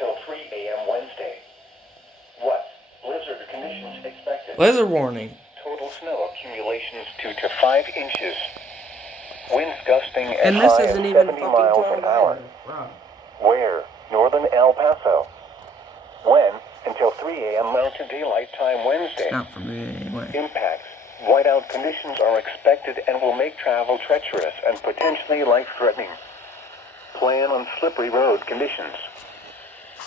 until 3 a.m. Wednesday. What? Blizzard conditions expected. Blizzard warning. Total snow accumulations 2 to 5 inches. Winds gusting as And this high as isn't even 70 fucking miles cold an hour. Wow. Where? Northern El Paso. When? Until 3 a.m. Mountain Daylight Time Wednesday. Not for me anyway. Impacts. Whiteout conditions are expected and will make travel treacherous and potentially life-threatening. Plan on slippery road conditions.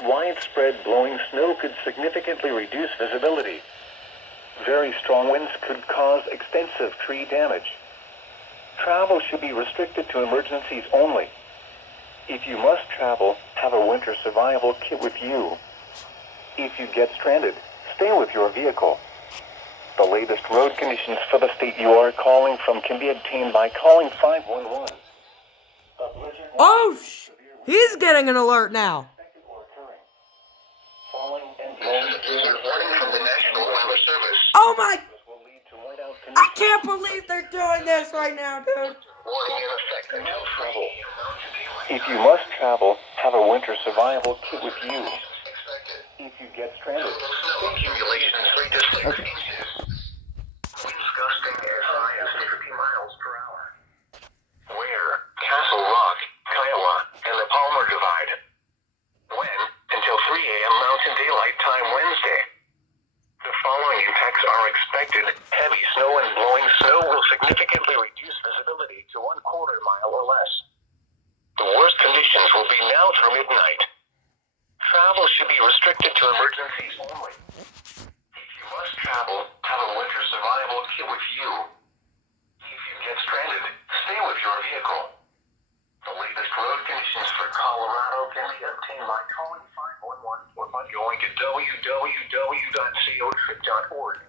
Widespread blowing snow could significantly reduce visibility. Very strong winds could cause extensive tree damage. Travel should be restricted to emergencies only. If you must travel, have a winter survival kit with you. If you get stranded, stay with your vehicle. The latest road conditions for the state you are calling from can be obtained by calling 511. Oh, he's getting an alert now. Oh my! I can't believe they're doing this right now, dude. If you must travel, have a winter survival kit with you. If you get stranded, Okay. winds gusting as high as 50 miles per hour. Where? Castle Rock, Kiowa, and the Palmer Divide. When? Until 3 a.m. Mountain Daylight Time Wednesday. The following impacts are expected. Heavy snow and blowing snow will significantly reduce visibility to 1/4 mile or less. The worst conditions will be now through midnight. Travel should be restricted to emergencies only. If you must travel, have a winter survival kit with you. If you get stranded, stay with your vehicle. The latest road conditions for Colorado can be obtained by calling 511 or by going to www.cotrip.org.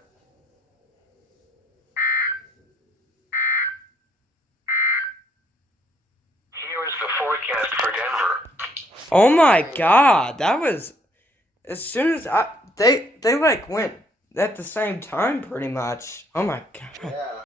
Here is the forecast for Denver. Oh my god, that was as soon as they like went at the same time pretty much. Oh my god. Yeah.